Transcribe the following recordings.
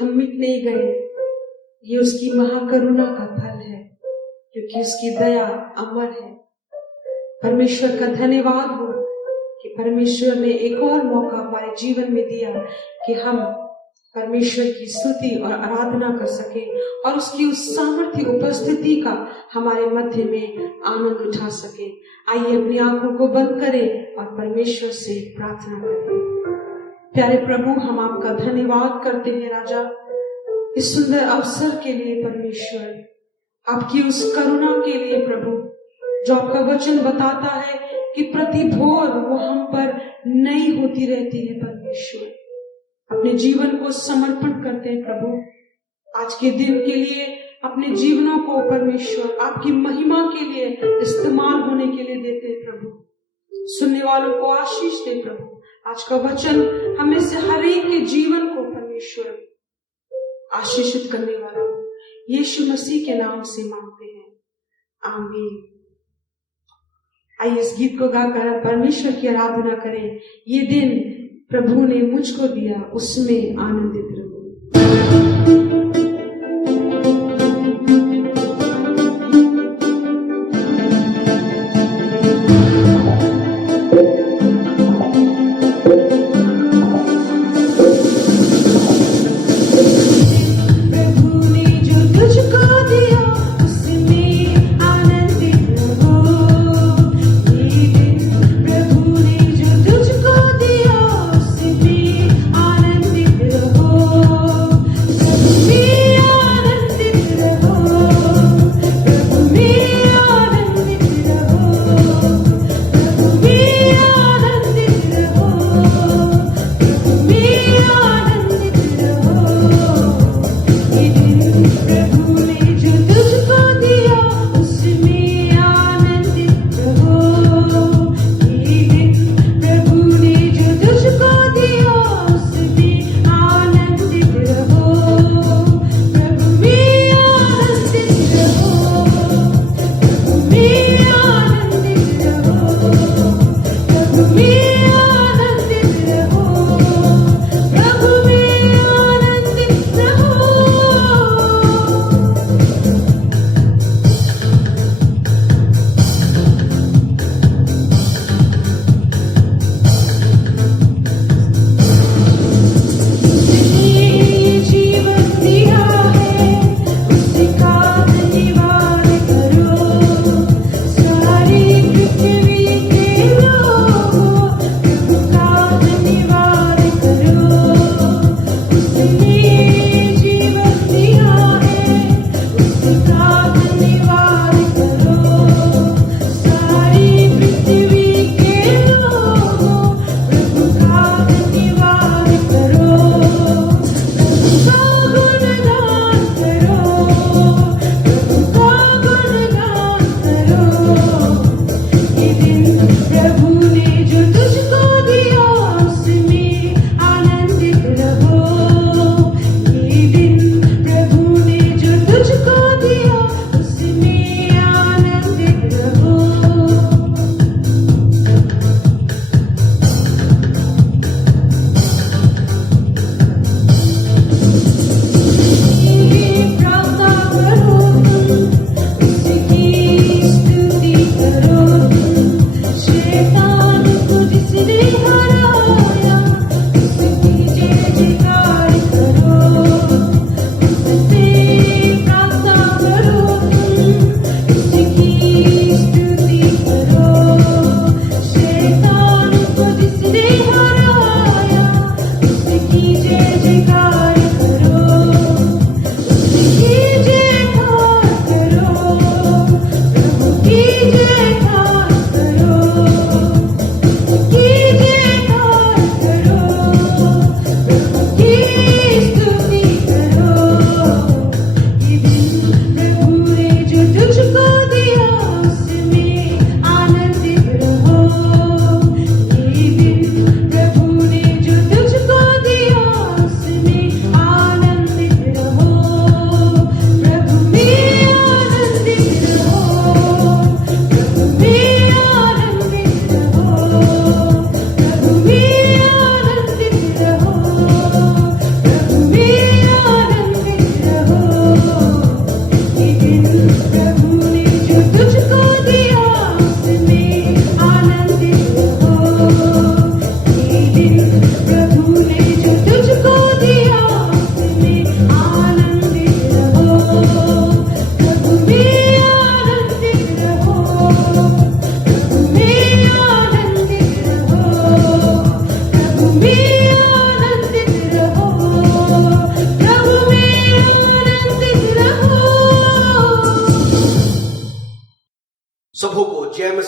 हम मिट नहीं गए, ये उसकी महाकरुणा का फल है, क्योंकि उसकी दया अमर है। परमेश्वर का धन्यवाद हो कि परमेश्वर ने एक और मौका हमारे जीवन में दिया कि हम परमेश्वर की स्तुति और आराधना कर सके और उसकी उस सामर्थ्य उपस्थिति का हमारे मध्य में आनंद उठा सके। आइए अपनी आंखों को बंद करें और परमेश्वर से प्रार्थना करें। प्यारे प्रभु, हम आपका धन्यवाद करते हैं राजा, इस सुंदर अवसर के लिए परमेश्वर, आपकी उस करुणा के लिए प्रभु, जो आपका वचन बताता है कि प्रति भोर वो हम पर नई होती रहती है। परमेश्वर, अपने जीवन को समर्पण करते हैं प्रभु, आज के दिन के लिए अपने जीवनों को परमेश्वर आपकी महिमा के लिए इस्तेमाल होने के लिए देते हैं प्रभु। सुनने वालों को आशीष दे प्रभु, आज का वचन हमें से हर एक के जीवन को परमेश्वर आशीषित करने वाला हो। यीशु मसीह के नाम से मांगते हैं, आमीन। आइए इस गीत को गाकर परमेश्वर की आराधना करें। ये दिन प्रभु ने मुझको दिया, उसमें आनंदित रहो। आनंदित रहो।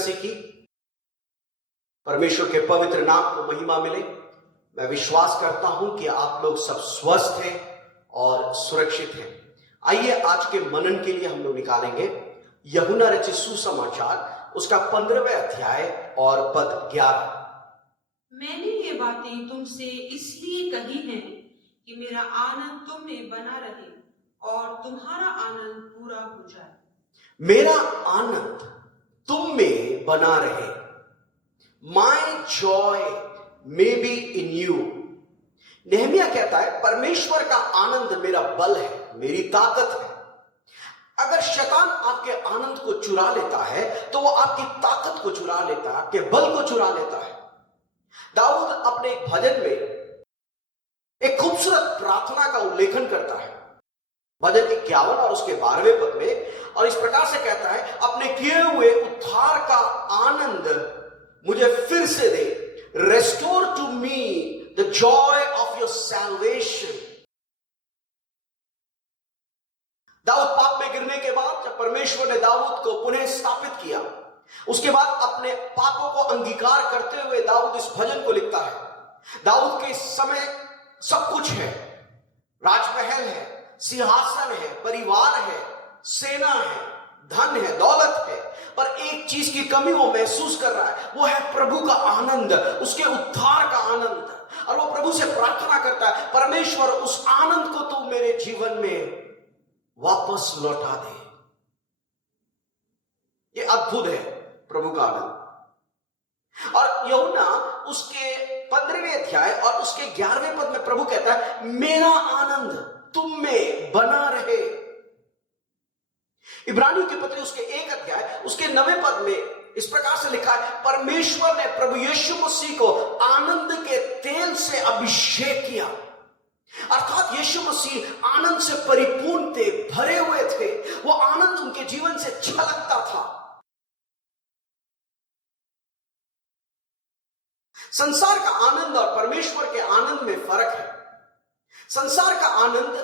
सीखी। परमेश्वर के पवित्र नाम को महिमा मिले। मैं विश्वास करता हूं कि आप लोग सब स्वस्थ हैं और सुरक्षित हैं। आइए आज के मनन के लिए हम लोग निकालेंगे यूहन्ना रचित सुसमाचार, उसका 15वें अध्याय और पद 11। मैंने ये बातें तुमसे इसलिए कही हैं कि मेरा आनंद तुम में बना रहे और तुम्हारा आनंद पूरा हो जाए। मेरा आनंद तुम में बना रहे। My joy may be in you। Nehemiah कहता है परमेश्वर का आनंद मेरा बल है, मेरी ताकत है। अगर शैतान आपके आनंद को चुरा लेता है तो वो आपकी ताकत को चुरा लेता है, आपके बल को चुरा लेता है। दाऊद अपने एक भजन में एक खूबसूरत प्रार्थना का उल्लेखन करता है, भजन 51 और उसके 12वें पद में, और इस प्रकार से कहता है, अपने किए हुए उद्धार का आनंद मुझे फिर से दे। Restore to me the joy of your salvation. दाऊद पाप में गिरने के बाद जब परमेश्वर ने दाऊद को पुनः स्थापित किया, उसके बाद अपने पापों को अंगीकार करते हुए दाऊद इस भजन को लिखता है। दाऊद के समय सब कुछ है, राजमहल है, सिंहासन है, परिवार है, सेना है, धन है, दौलत है, पर एक चीज की कमी वो महसूस कर रहा है, वो है प्रभु का आनंद, उसके उद्धार का आनंद। और वो प्रभु से प्रार्थना करता है, परमेश्वर उस आनंद को तू मेरे जीवन में वापस लौटा दे। ये अद्भुत है प्रभु का आनंद। और यूहन्ना उसके 15वें अध्याय और उसके 11वें पद में प्रभु कहता है, मेरा आनंद तुम में बना रहे। इब्रानियों की पत्री उसके 1 अध्याय उसके 9वें पद में इस प्रकार से लिखा है, परमेश्वर ने प्रभु यीशु मसीह को आनंद के तेल से अभिषेक किया। अर्थात यीशु मसीह आनंद से परिपूर्ण थे, भरे हुए थे। वो आनंद उनके जीवन से छलकता था। संसार का आनंद और परमेश्वर के आनंद में फर्क है। संसार का आनंद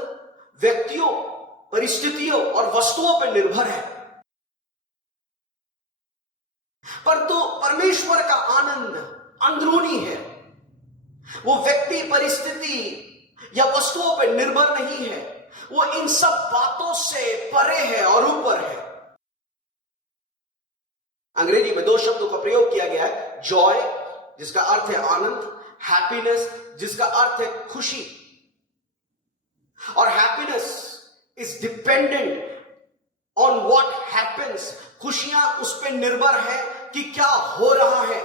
व्यक्तियों, परिस्थितियों और वस्तुओं पर निर्भर है, परंतु परमेश्वर का आनंद अंदरूनी है। वो व्यक्ति, परिस्थिति या वस्तुओं पर निर्भर नहीं है। वो इन सब बातों से परे है और ऊपर है। अंग्रेजी में 2 शब्दों का प्रयोग किया गया है, जॉय जिसका अर्थ है आनंद, हैप्पीनेस जिसका अर्थ है खुशी। और happiness is dependent on what happens. खुशियां उस पर निर्भर है कि क्या हो रहा है।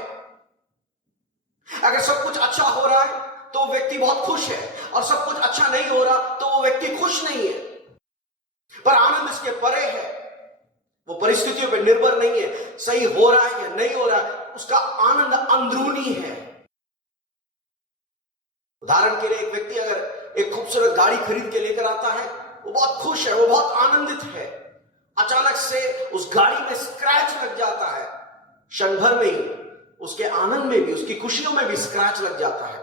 अगर सब कुछ अच्छा हो रहा है तो व्यक्ति बहुत खुश है, और सब कुछ अच्छा नहीं हो रहा तो वो व्यक्ति खुश नहीं है। पर आनंद इसके परे है, वो परिस्थितियों पर निर्भर नहीं है, सही हो रहा है या नहीं हो रहा है, उसका आनंद अंदरूनी है। उदाहरण के लिए एक व्यक्ति अगर एक खूबसूरत गाड़ी खरीद के लेकर आता है, वो बहुत खुश है, वो बहुत आनंदित है। अचानक से उस गाड़ी में स्क्रैच लग जाता है, क्षण भर में ही उसके आनंद में भी, उसकी खुशियों में भी स्क्रैच लग जाता है।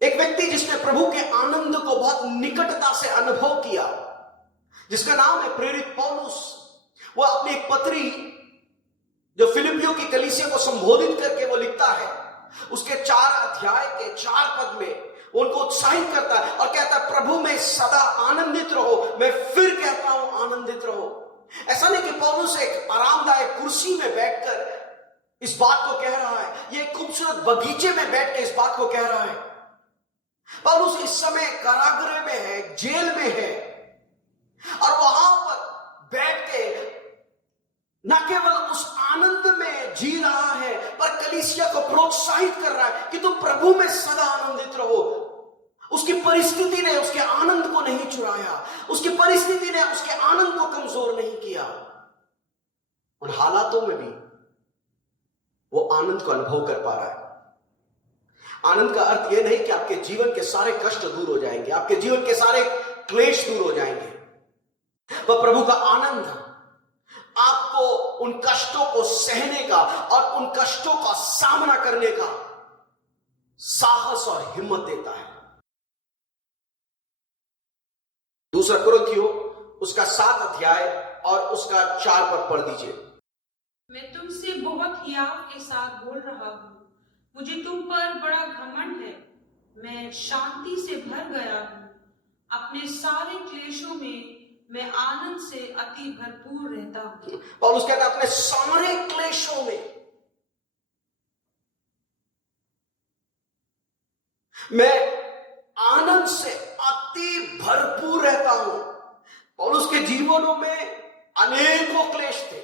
एक व्यक्ति जिसने प्रभु के आनंद को बहुत निकटता से अनुभव किया, जिसका नाम है प्रेरित पौलुस, वो अपनी एक पत्री जो फिलिपियों की कलीसिया को संबोधित करके वो लिखता है, उसके 4 अध्याय के 4 पद में वो उनको उत्साहित करता है और कहता है, प्रभु में सदा आनंदित रहो। मैं फिर कहता हूं, आनंदित रहो। ऐसा नहीं कि पौलुस एक आरामदायक कुर्सी में बैठकर इस बात को कह रहा है, ये खूबसूरत बगीचे में बैठ के इस बात को कह रहा है। पौलुस इस समय कारागृह में है, जेल में है, और वहां पर बैठ के न केवल उस आनंद में जी रहा है, पर कलीसिया को प्रोत्साहित कर रहा है कि तुम प्रभु में सदा आनंदित रहो। उसकी परिस्थिति ने उसके आनंद को नहीं चुराया, उसकी परिस्थिति ने उसके आनंद को कमजोर नहीं किया। उन हालातों में भी वो आनंद को अनुभव कर पा रहा है। आनंद का अर्थ यह नहीं कि आपके जीवन के सारे कष्ट दूर हो जाएंगे, आपके जीवन के सारे क्लेश दूर हो जाएंगे, पर प्रभु का आनंद आपको उन कष्टों को सहने का और उन कष्टों का सामना करने का साहस और हिम्मत देता है। दूसरा कुरिन्थियों उसका 7 अध्याय और उसका 4 पद पढ़ दीजिए। मैं तुमसे बहुत हियाव के साथ बोल रहा हूँ, मुझे तुम पर बड़ा घमंड है। मैं शांति से भर गया हूँ, अपने सारे क्लेशों में मैं आनंद से अति भरपूर रहता हूँ। पौलुस कहता है अपने सारे क्लेशों में मैं आनंद से अति भरपूर रहता हूं। पौलुस के जीवनों में अनेकों क्लेश थे,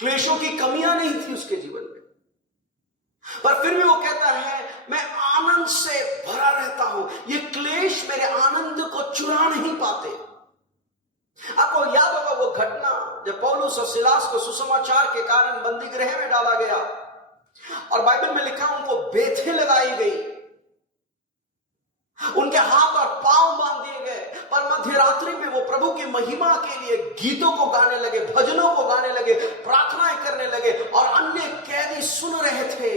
क्लेशों की कमियां नहीं थी उसके जीवन में, पर फिर भी वो कहता है मैं आनंद से भरा रहता हूं। ये क्लेश मेरे आनंद को चुरा नहीं पाते। आपको याद होगा वो घटना जब पौलुस और सिलास को सुसमाचार के कारण बंदी गृह में डाला गया और बाइबल में लिखा उनको बेथें लगाई गई, उनके हाथ और पांव बांध दिए गए, पर मध्यरात्रि में वो प्रभु की महिमा के लिए गीतों को गाने लगे, भजनों को गाने लगे, प्रार्थनाएं करने लगे और अन्य कैदी सुन रहे थे।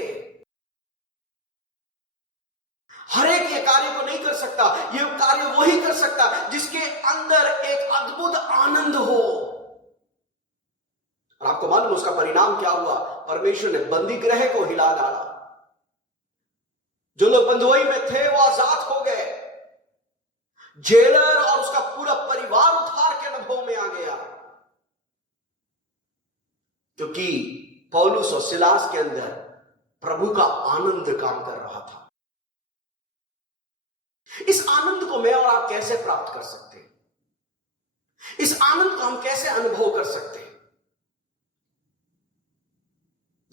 हर एक ये कार्य को नहीं कर सकता, ये कार्य वही कर सकता जिसके अंदर एक अद्भुत आनंद हो। और आपको मालूम उसका परिणाम क्या हुआ? परमेश्वर ने बंदी गृह को हिला डाला। जो लोग बंधुआई में थे वो आजाद हो गए। जेलर और उसका पूरा परिवार उद्धार के अनुभव में आ गया, क्योंकि पौलुस और सिलास के अंदर प्रभु का आनंद काम कर रहा था। इस आनंद को मैं और आप कैसे प्राप्त कर सकते हैं? इस आनंद को हम कैसे अनुभव कर सकते हैं?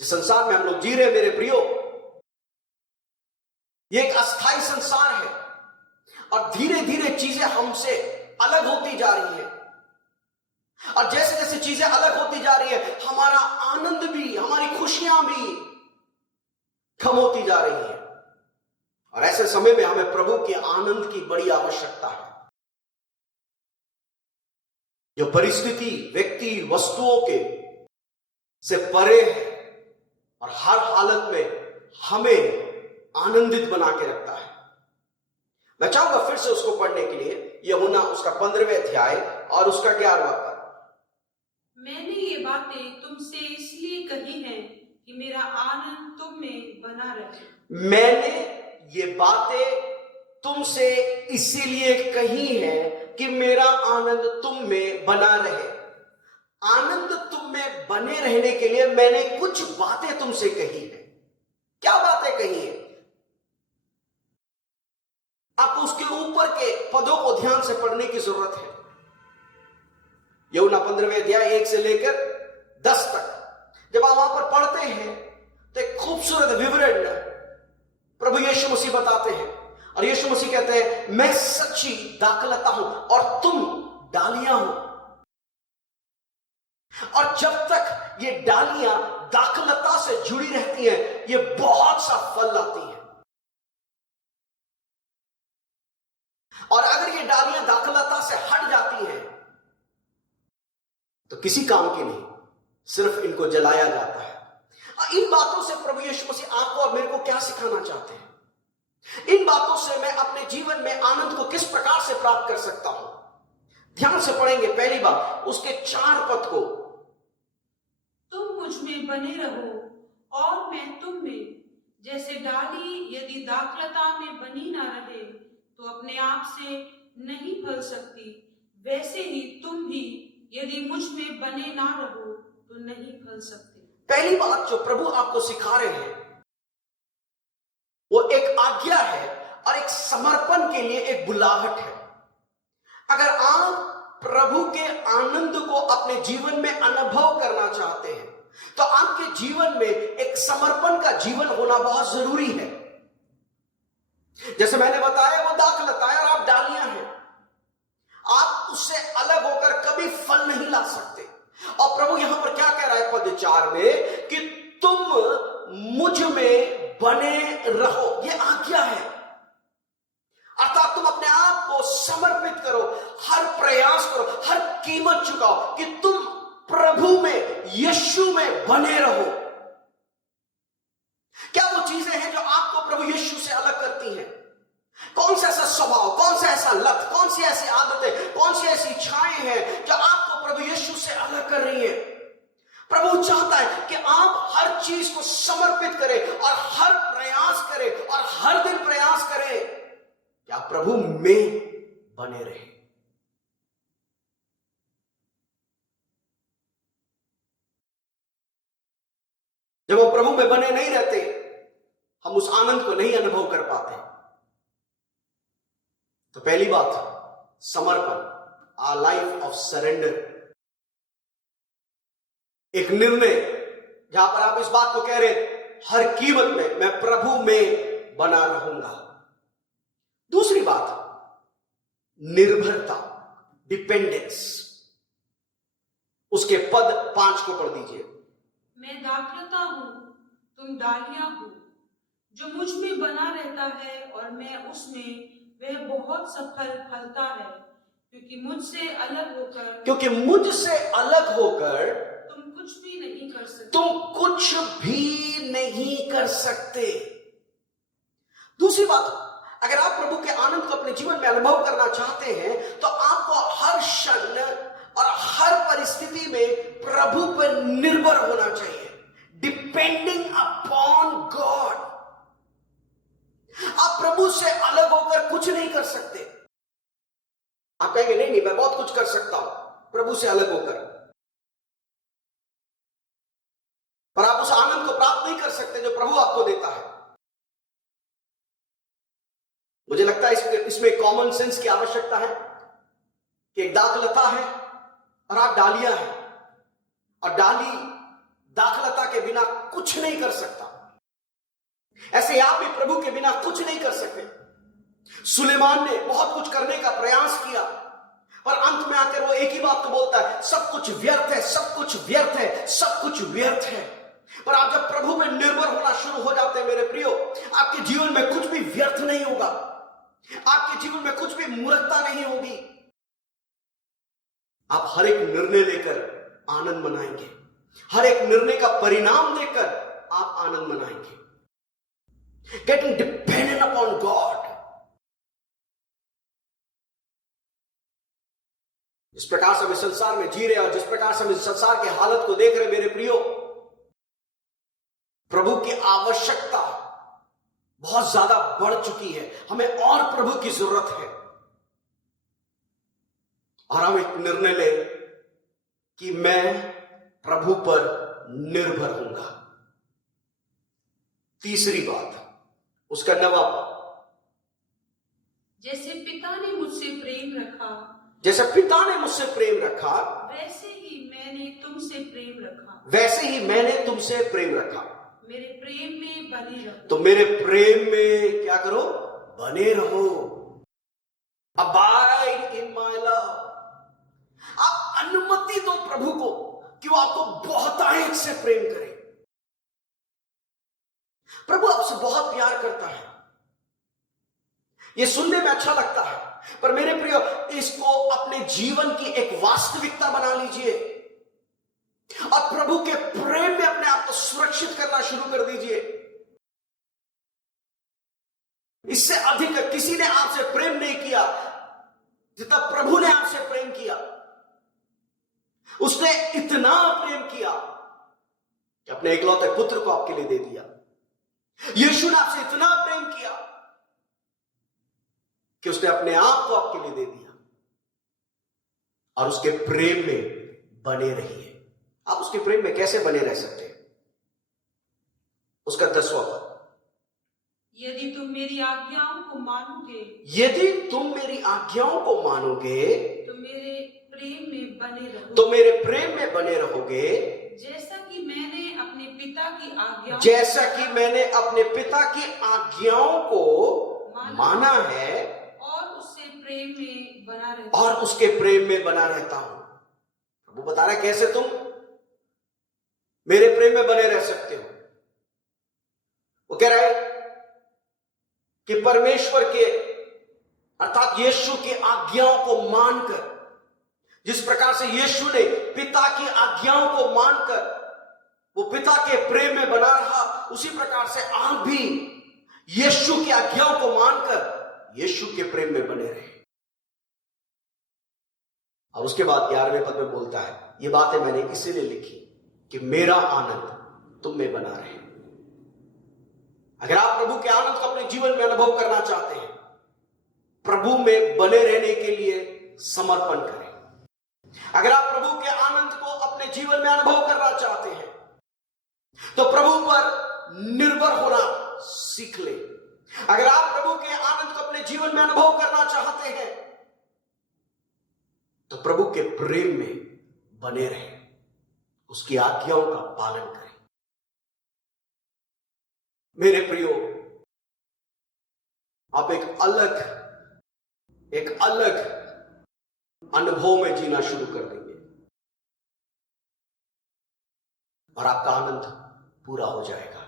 जिस संसार में हम लोग जी रहे मेरे प्रियो, ये एक अस्थाई संसार है और धीरे धीरे चीजें हमसे अलग होती जा रही है। और जैसे जैसे चीजें अलग होती जा रही है, हमारा आनंद भी, हमारी खुशियां भी कम होती जा रही है। और ऐसे समय में हमें प्रभु के आनंद की बड़ी आवश्यकता है। जो परिस्थिति, व्यक्ति, वस्तुओं के से परे है और हर हालत में हमें आनंदित बना के रखता है। मैं चाहूंगा फिर से उसको पढ़ने के लिए, यूहन्ना उसका 15वें अध्याय और उसका 11वां पद। मैंने ये बातें तुमसे इसलिए कही हैं कि मेरा आनंद तुम में बना रहे। मैंने ये बातें तुमसे इसीलिए कही हैं कि मेरा आनंद तुम में बना रहे। आनंद तुम में बने रहने के लिए मैंने कुछ बातें तुमसे कही हैं। क्या बातें कही हैं? आपको उसके ऊपर के पदों को ध्यान से पढ़ने की जरूरत है। यूहन्ना 15वें अध्याय 1 से लेकर 10 तक जब आप वहां पर पढ़ते हैं तो एक खूबसूरत विवरण प्रभु यीशु मसीह बताते हैं। और यीशु मसीह कहते हैं मैं सच्ची दाखलता हूं और तुम डालियां हो। और जब तक ये डालियां दाखलता से जुड़ी रहती हैं, ये बहुत सा फल लाती हैं। और अगर ये डालियां दाखलता से हट जाती हैं तो किसी काम की नहीं, सिर्फ इनको जलाया जाता है। इन बातों से प्रभु यीशु मसीह आपको और मेरे को क्या सिखाना चाहते हैं? इन बातों से मैं अपने जीवन में आनंद को किस प्रकार से प्राप्त कर सकता हूं? ध्यान से पढ़ेंगे। पहली बात, उसके 4 पद को, तुम मुझ में बने रहो और मैं तुम में। जैसे डाली यदि दाखलता में बनी ना रहे तो अपने आप से नहीं फल सकती, वैसे ही तुम भी यदि मुझ में बने ना रहो तो नहीं फल सकते। पहली बात जो प्रभु आपको सिखा रहे हैं वो एक आज्ञा है और एक समर्पण के लिए एक बुलाहट है। अगर आप प्रभु के आनंद को अपने जीवन में अनुभव करना चाहते हैं तो आपके जीवन में एक समर्पण का जीवन होना बहुत जरूरी है। जैसे मैंने बताया वो दाखलता है और आप डालियां हैं। आप उससे अलग होकर कभी फल नहीं ला सकते। और प्रभु यहां पर क्या कह रहा है पद 4 में कि तुम मुझ में बने रहो। यह आज्ञा है, अर्थात तुम अपने आप को समर्पित करो, हर प्रयास करो, हर कीमत चुकाओ कि तुम प्रभु में, यीशु में बने रहो। क्या वो चीजें हैं जो आपको प्रभु यीशु से अलग करती हैं? कौन सा ऐसा स्वभाव, कौन सा ऐसा लत, कौन सी ऐसी आदतें, कौन सी ऐसी इच्छाएं हैं जो आप प्रभु में बने रहे। जब हम प्रभु में बने नहीं रहते, हम उस आनंद को नहीं अनुभव कर पाते। तो पहली बात, समर्पण, आ लाइफ ऑफ सरेंडर, एक निर्णय जहां पर आप इस बात को कह रहे हैं, हर कीमत में मैं प्रभु में बना रहूंगा। दूसरी बात, निर्भरता, डिपेंडेंस। उसके पद 5 को पढ़ दीजिए। मैं दाखलता हूँ, तुम डालियां हो। जो मुझ में बना रहता है और मैं उसमें, वह बहुत सफल फलता है, क्योंकि मुझसे अलग होकर तुम कुछ भी नहीं कर सकते। दूसरी बात, अगर आप प्रभु के आनंद को अपने जीवन में अनुभव करना चाहते हैं, तो आपको हर क्षण और हर परिस्थिति में प्रभु पर निर्भर होना चाहिए। Depending upon God. आप प्रभु से अलग होकर कुछ नहीं कर सकते। आप कहेंगे नहीं, मैं बहुत कुछ कर सकता हूं प्रभु से अलग होकर, पर आप उस आनंद को प्राप्त नहीं कर सकते जो प्रभु आपको देता है। मुझे लगता है इसमें कॉमन सेंस की आवश्यकता है कि एक दाखलता है और आप डालियां हैं, और डाली दाखलता के बिना कुछ नहीं कर सकता। ऐसे आप भी प्रभु के बिना कुछ नहीं कर सकते। सुलेमान ने बहुत कुछ करने का प्रयास किया, पर अंत में आकर वो एक ही बात तो बोलता है, सब कुछ व्यर्थ है, सब कुछ व्यर्थ है, सब कुछ व्यर्थ है। पर आप जब प्रभु में निर्भर होना शुरू हो जाते हैं मेरे प्रियो, आपके जीवन में कुछ भी व्यर्थ नहीं होगा, आपके जीवन में कुछ भी मूर्खता नहीं होगी। आप हर एक निर्णय लेकर आनंद मनाएंगे, हर एक निर्णय का परिणाम देकर आप आनंद मनाएंगे। Getting dependent upon God. जिस प्रकार से हम इस संसार में जी रहे हैं और जिस प्रकार से हम इस संसार के हालत को देख रहे हैं मेरे प्रियो, प्रभु की आवश्यकता बहुत ज्यादा बढ़ चुकी है। हमें और प्रभु की जरूरत है, और हम एक निर्णय ले कि मैं प्रभु पर निर्भर हूंगा। तीसरी बात, उसका 9वां पद, जैसे पिता ने मुझसे प्रेम रखा, जैसे पिता ने मुझसे प्रेम रखा, वैसे ही मैंने तुमसे प्रेम रखा, वैसे ही मैंने तुमसे प्रेम रखा। मेरे प्रेम में बने रहो। तो मेरे प्रेम में क्या करो? बने रहो। Abide in my love. आप अनुमति दो प्रभु को कि वो आपको बहुतायत से प्रेम करे। प्रभु आपसे बहुत प्यार करता है, ये सुनने में अच्छा लगता है, पर मेरे प्रिय, इसको अपने जीवन की एक वास्तविकता बना लीजिए और प्रभु के प्रेम में अपने आप को सुरक्षित करना शुरू कर दीजिए। इससे अधिक किसी ने आपसे प्रेम नहीं किया जितना प्रभु ने आपसे प्रेम किया। उसने इतना प्रेम किया कि अपने इकलौते पुत्र को आपके लिए दे दिया। यीशु ने आपसे इतना प्रेम किया कि उसने अपने आप को आपके लिए दे दिया, और उसके प्रेम में बने रहिए। आप उसके प्रेम में कैसे बने रह सकते हैं? उसका 10वां पद, यदि तुम मेरी आज्ञाओं को मानोगे, यदि तुम मेरी आज्ञाओं को मानोगे, तो मेरे प्रेम में बने रहोगे, तो मेरे प्रेम में बने रहोगे, जैसा कि मैंने अपने पिता की आज्ञाओं, जैसा कि मैंने अपने पिता की आज्ञाओं को माना है और उससे प्रेम में बना रहता, और उसके प्रेम में बना रहता हूं। प्रभु बता रहा है कैसे तुम मेरे प्रेम में बने रह सकते हो। वो कह रहा है कि परमेश्वर के अर्थात यीशु की आज्ञाओं को मानकर, जिस प्रकार से यीशु ने पिता की आज्ञाओं को मानकर वो पिता के प्रेम में बना रहा, उसी प्रकार से आप भी यीशु की आज्ञाओं को मानकर यीशु के प्रेम में बने रहे। और उसके बाद 11वें पद में बोलता है, ये बातें मैंने इसीलिए लिखी कि मेरा आनंद तुम में बना रहे। अगर आप प्रभु के आनंद को अपने जीवन में अनुभव करना चाहते हैं, प्रभु में बने रहने के लिए समर्पण करें। अगर आप प्रभु के आनंद को अपने जीवन में अनुभव करना चाहते हैं तो प्रभु पर निर्भर होना सीख लें। अगर आप प्रभु के आनंद को अपने जीवन में अनुभव करना चाहते हैं तो प्रभु के प्रेम में बने रहें, उसकी आज्ञाओं का पालन करें। मेरे प्रियो, आप एक अलग अनुभव में जीना शुरू कर देंगे और आपका आनंद पूरा हो जाएगा।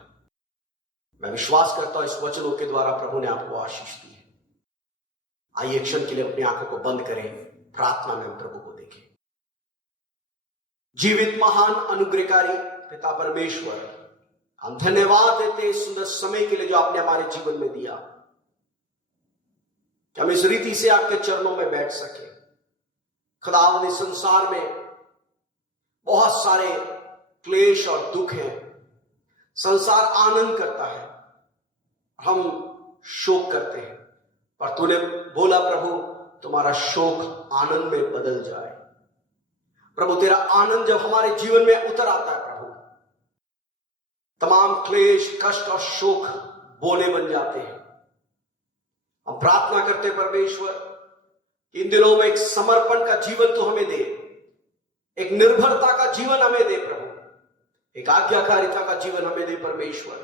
मैं विश्वास करता हूं इस वचनों के द्वारा प्रभु ने आपको आशीष दी है। आइए एक क्षण के लिए अपनी आंखों को बंद करें, प्रार्थना में हम प्रभु को देखें। जीवित महान अनुग्रहकारी पिता परमेश्वर, हम धन्यवाद देते हैं इस सुंदर समय के लिए जो आपने हमारे जीवन में दिया, कि हम इस रीति से आपके चरणों में बैठ सके। खुदावंद, इस संसार में बहुत सारे क्लेश और दुख हैं। संसार आनंद करता है, हम शोक करते हैं, पर तूने बोला प्रभु तुम्हारा शोक आनंद में बदल जाए। प्रभु तेरा आनंद जब हमारे जीवन में उतर आता है प्रभु, तमाम क्लेश, कष्ट और शोक बोले बन जाते हैं। हम प्रार्थना करते परमेश्वर, इन दिनों में एक समर्पण का जीवन तो हमें दे, एक निर्भरता का जीवन हमें दे प्रभु, एक आज्ञाकारिता का जीवन हमें दे परमेश्वर,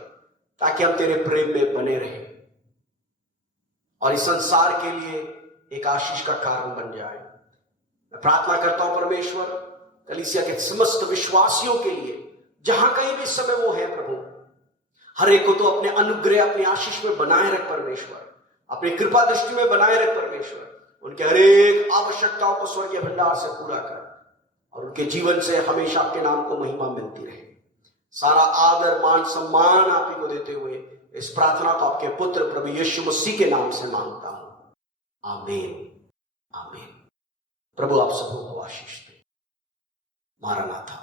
ताकि हम तेरे प्रेम में बने रहें और इस संसार के लिए एक आशीष का कारण बन जाए। मैं प्रार्थना करता हूं परमेश्वर, कलीसिया के समस्त विश्वासियों के लिए, जहां कहीं भी समय वो है प्रभु, हर एक को तो अपने अनुग्रह, अपनी आशीष में बनाए रख परमेश्वर, अपनी कृपा दृष्टि में बनाए रख परमेश्वर। उनके हर एक आवश्यकताओं को स्वर्गीय भंडार से पूरा कर और उनके जीवन से हमेशा आपके नाम को महिमा मिलती रहे। सारा आदर, मान, सम्मान आप ही को देते हुए इस प्रार्थना को आपके पुत्र प्रभु यीशु मसीह के नाम से मांगता हूं, आमीन, आमीन। प्रभु आप सबको आशीष दे। मारानाथा।